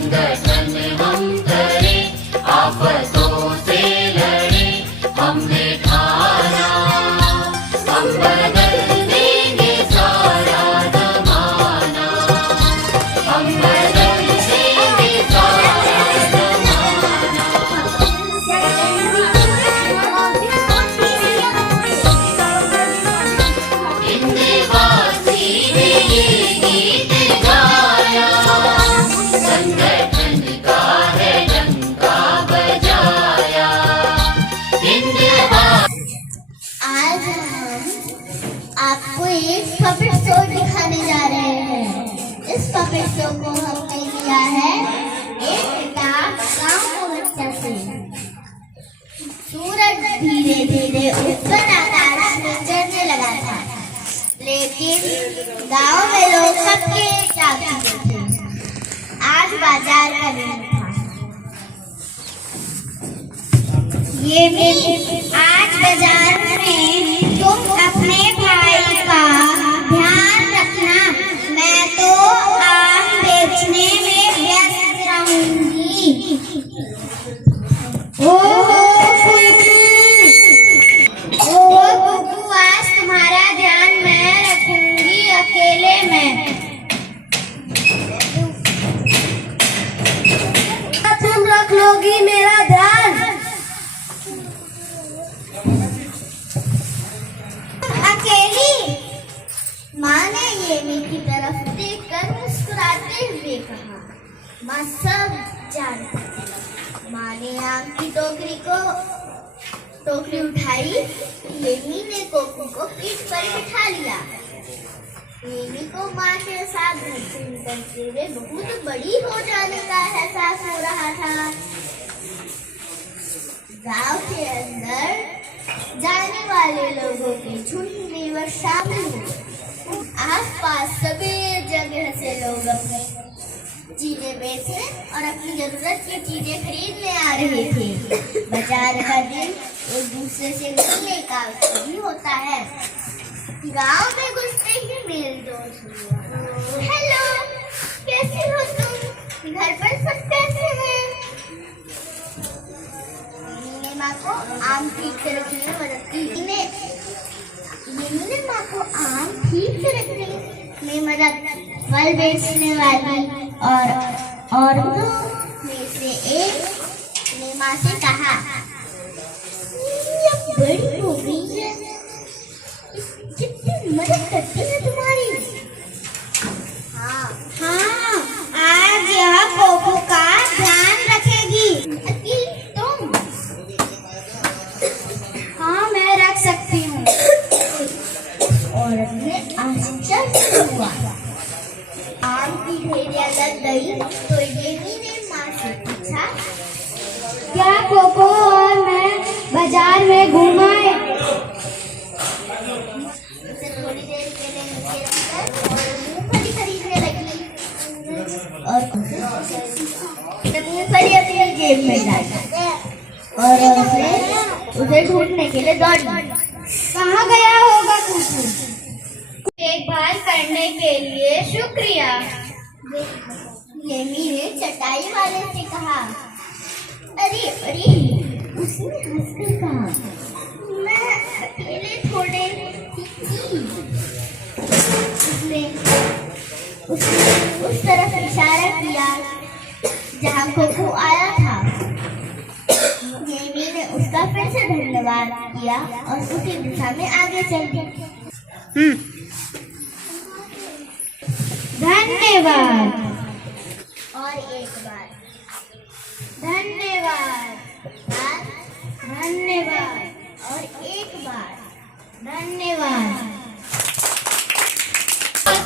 संगठन हम करें, आफतों से लड़े, हमने ठाना हम बदल देंगे सारा जमाना, हम बदल देंगे सारा जमाना। हिंदवासी ने ये गीत गाया, संगठन का है डंका बजाया। आज हम आपको एक पपेट शो दिखाने जा रहे हैं। इस पपेट शो को हमने लिया है एक डाक गांव के बच्चा से। सूरज धीरे धीरे ऊपर आकाश में चढ़ने लगा था, लेकिन गांव में लोग सबके जागते थे। आज बाजार का दिन था। ये भी आज बाजार में तुम अपने भाई का ध्यान रखना, मैं तो आम बेचने में व्यस्त रहूंगी। ओहो कुकू, आज तुम्हारा ध्यान मैं रखूंगी अकेले में। तुम रख लोगी मेरा ध्यान? अकेली? माँ ने येमी की तरफ देखकर मुस्कुराते हुए कहा। माँ सब जानती थी। माँ ने आम की टोकरी उठाई। येमी ने कोकू को पीठ पर बिठा लिया। येमी को माँ के साथ घर से निकलते हुए बहुत बड़ी हो जाने का एहसास हो रहा था। गांव के अंदर जाने वाले लोगों के झुंड में वह शामिल हुए। आसपास सभी जगह से लोग अपने चीजें बेचने और अपनी जरूरत की चीजें खरीदने आ रहे थे। बाजार का दिन एक दूसरे से मिलने का भी होता है। गांव में घुसते ही मेल जोल हुआ। हेलो, कैसे हो तुम? घर पर सब कैसे हैं? माँ को आम ठीक से रखने में मदद की। ने माँ को आम ठीक से रखने में मदद। फल बेचने वाली और औरतों में से एक ने माँ से कहा, बड़ी हो गई है, कितनी मदद करती है तुम्हारी। हाँ, आज यह कोको का ध्यान रखेगी। अकेली तुम? हाँ, मैं रख सकती हूँ। औरत ने आश्चर्य हुआ। आम की ढेरियां लग गई तो येमी ने माँ से पूछा, क्या कोको और मैं बाजार में घूमाए? उसे थोड़ी देर के लिए नीचे रखकर मूंगफली खरीदने लगी और मूंगफली अपनी जेब में डाली और उसे ढूंढने के लिए दौड़ी। कहाँ गया होगा कुकू? देखभाल करने के लिए शुक्रिया, येमी ने चटाई वाले से कहा। अरे अरे, उसने हंसकर कहा, मैं अकेले थोड़े उसने उस तरफ इशारा किया जहाँ कोको आया था। येमी ने उसका फिर से धन्यवाद किया और उसी दिशा में आगे चल दी। धन्यवाद और एक बार धन्यवाद, धन्यवाद और एक बार धन्यवाद।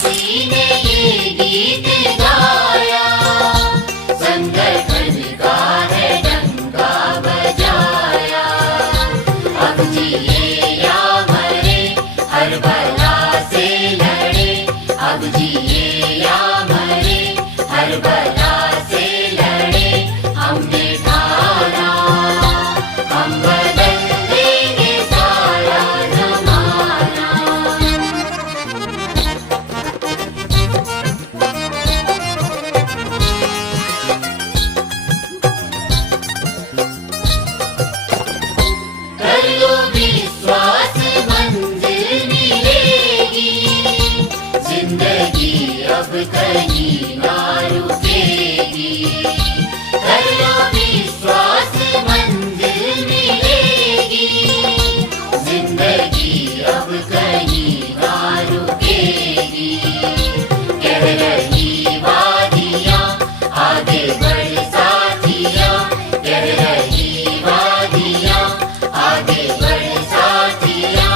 ने ये गीत गाया, संगठन का है डंका बजाया। अब जिए या मरे, हर बला से लड़े, अब जिए या मरे, हर बला से लड़े, हमने ठाना हम बदल देंगे सारा जमाना। बढ़ साथिया कह रही वादियाँ, आगे बढ़ साथिया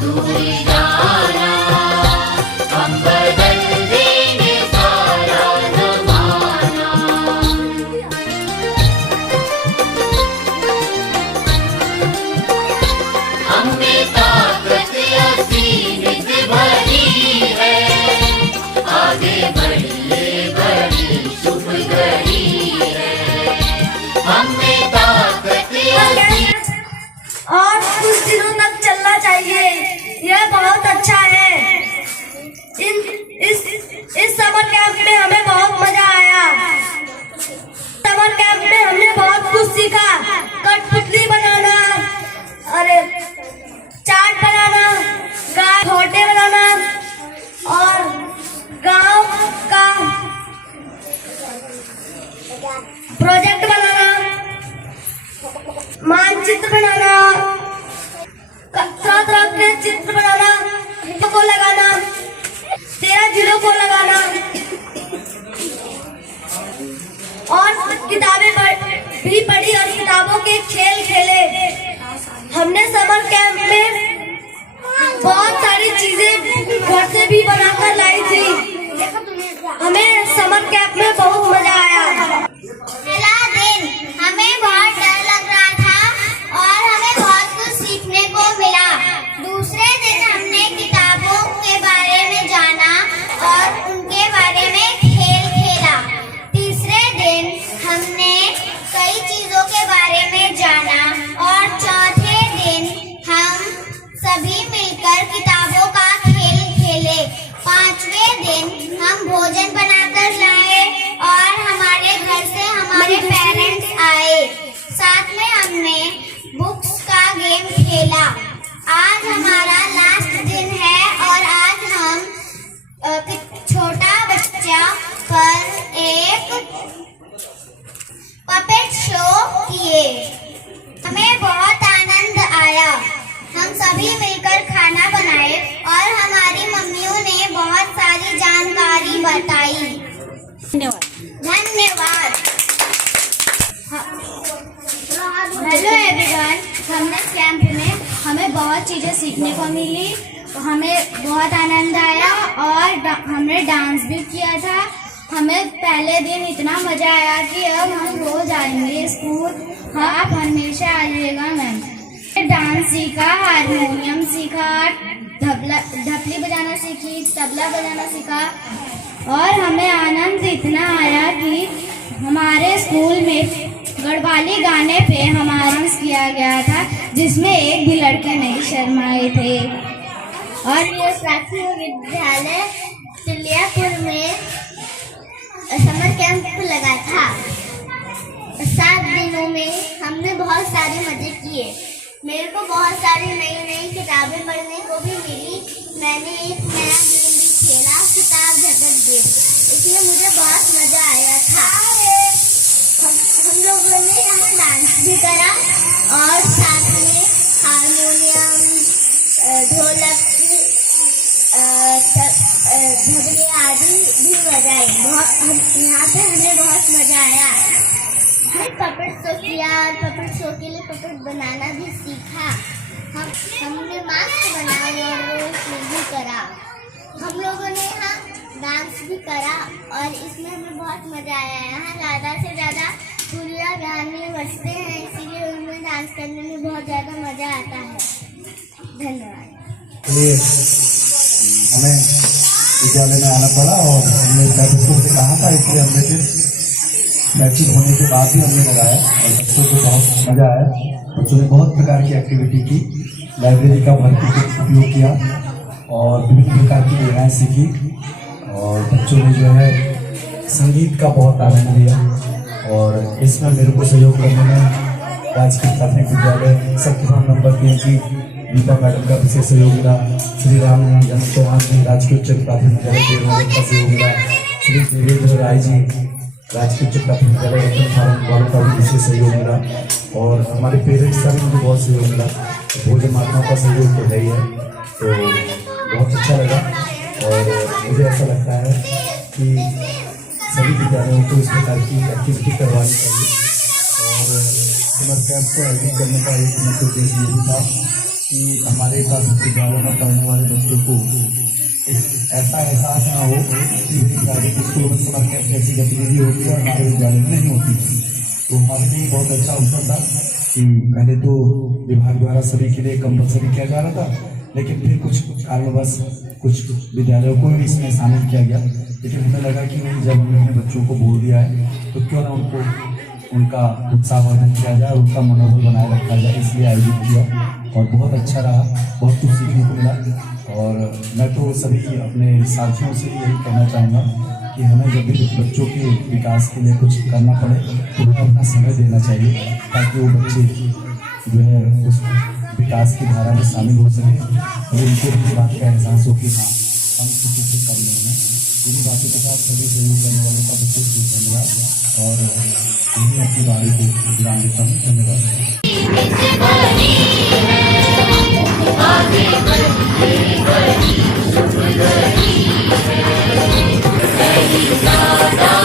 दूर जाना, हम बदल देंगे सारा जमाना। हमें ताकत असीमित भरी है, आगे बढ़िए बड़ी शुभ घड़ी है, हमें ताकत असीमित। और कुछ दिनों तक चलना चाहिए, यह बहुत अच्छा है। इस समर कैंप में हमें बहुत मजा आया। समर कैंप में हमने बहुत कुछ सीखा, कठपुतली बनाना, अरे चाट बनाना, गाय घोटे बनाना और गांव का प्रोजेक्ट बनाना, मानचित्र बनाना, तरह तरह के चित्र बनाना, को लगाना, 13 जिलों को लगाना और किताबें भी पढ़ी और किताबों के खेल खेले। हमने समर कैंप में बहुत सारी चीजें घर से भी बनाकर लाई थी। हमें समर कैंप में बहुत मजा आया। पहला दिन हमें बहुत डर लग रहा था और हमें बहुत कुछ सीखने को मिला। दूसरे दिन हमने किताबों के बारे में जाना और उनके बारे में खेल खेला। तीसरे दिन हमने कई चीजों के बारे में जाना और चौथे दिन हम सभी मिलकर किताबों का खेल खेले। पांचवें दिन हम भोजन बनाकर लाए और हमारे घर से हमारे पेरेंट्स आए। साथ में हमने बुक्स का गेम खेला। आज हमारा लास्ट दिन है और आज हम छोटा बच्चा पर एक पपेट शो किए। हमें बहुत आनंद आया। हम सभी मिलकर खाना बनाए और हमारी मम्मियों ने बहुत सारी जानकारी बताई। धन्यवाद। हेलो एवरीवन, हमने कैंप में हमें बहुत चीज़ें सीखने को मिली, हमें बहुत आनंद आया और हमने डांस भी किया था। हमें पहले दिन इतना मजा आया कि अब हम रोज आएंगे स्कूल। हाँ, आप हमेशा आइएगा मैम। डांस सीखा, हारमोनियम सीखा, ढपली बजाना सीखी, तबला बजाना सीखा और हमें आनंद इतना आया कि हमारे स्कूल में गढ़वाली गाने पे हमारा डांस किया गया था, जिसमें एक भी लड़के नहीं शर्माए थे। और ये प्राथमिक विद्यालय तिलियापुर में समर कैंप लगा था। 7 दिनों में हमने बहुत सारे मजे किए। मेरे को बहुत सारी नई नई किताबें पढ़ने को भी मिली। मैंने एक नया गेम भी खेला, किताब झगड़ गेम, इसमें मुझे बहुत मजा आया था। हम लोगों ने यहाँ डांस भी करा और साथ में हारमोनियम, ढोलक, झबले आदि भी बजाए। यहाँ पे हमें बहुत मजा आया। हमने पपेट शो किया और पपेट शो के लिए पपेट बनाना भी सीखा। हमने मास्क बनाए और वो इसमें भी करा। हम लोगों ने यहाँ डांस भी करा और इसमें हमें बहुत मजा आया। यहाँ ज़्यादा से ज़्यादा पुरिया गाने बजते हैं, इसीलिए उनमें डांस करने में बहुत ज़्यादा मजा आता है। धन्यवाद। हमें विद्यालय में आना पड़ा और हमने बच्चों से कहा था, इसलिए हमने फिर मैट्रिक होने के बाद भी हमने लगाया और बच्चों को बहुत मजा आया। बच्चों ने बहुत प्रकार की एक्टिविटी की, लाइब्रेरी का भरपूर उपयोग किया और विभिन्न प्रकार की क्रियाएँ सीखी और बच्चों ने जो है संगीत का बहुत आनंद लिया। और इसमें मेरे को सहयोग करने में राजकीय प्राथमिक विद्यालय सप्तम नंबर 3 की दीपा मैडम का विशेष सहयोग मिला। श्री राम जन चौहान जी राजकीय उच्च प्राथमिक विद्यालय का सहयोग मिला। श्री देवेंद्र राय जी राजकीय उच्च प्राथमिक विद्यालय वालों का भी विशेष सहयोग मिला और हमारे पेरेंट्स का भी मुझे बहुत सहयोग मिला। भोजन माताओं का सहयोग तो है ही है, तो बहुत अच्छा लगा। और मुझे ऐसा लगता है कि सभी विद्यालयों को इस प्रकार की एक्टिविटी करवानी चाहिए। और समर कैंप को आयोजित करने का एक मुख्य उद्देश्य ये भी था कि हमारे प्राथमिक विद्यालयों में पढ़ने वाले बच्चों को एक ऐसा एहसास ना हो कि प्राइवेट स्कूलों में समर कैंप जैसी गतिविधि होती है और हमारे विद्यालय में नहीं होती। तो हमारे लिए बहुत अच्छा अवसर था कि पहले तो विभाग द्वारा सभी के लिए कंपलसरी किया जा रहा था, लेकिन फिर कुछ कारणवश कुछ विद्यालयों को भी इसमें शामिल किया गया। लेकिन हमें लगा कि नहीं, जब हमने अपने बच्चों को बोल दिया है तो क्यों ना उनका उत्साहवर्धन किया जाए, उनका मनोबल बनाए रखा जाए, इसलिए आयोजित किया और बहुत अच्छा रहा, बहुत कुछ सीखने को मिला। और मैं तो सभी अपने साथियों से यही कहना चाहूँगा कि हमें जब भी बच्चों के विकास के लिए कुछ करना पड़े तो उन्हें अपना समय देना चाहिए, ताकि वो बच्चे जो है उस विकास की धारा में शामिल हो सके और उनको भी बात का एहसास हो कि हाँ, हम किसी से कम नहीं हैं। इन्हीं बातों के साथ सभी सहयोग करने वालों का बहुत बहुत धन्यवाद और इन्हीं अपनी बारी को विराम देता हूँ। धन्यवाद। आगे बढ़िए बड़ी शुभ घड़ी है, दादा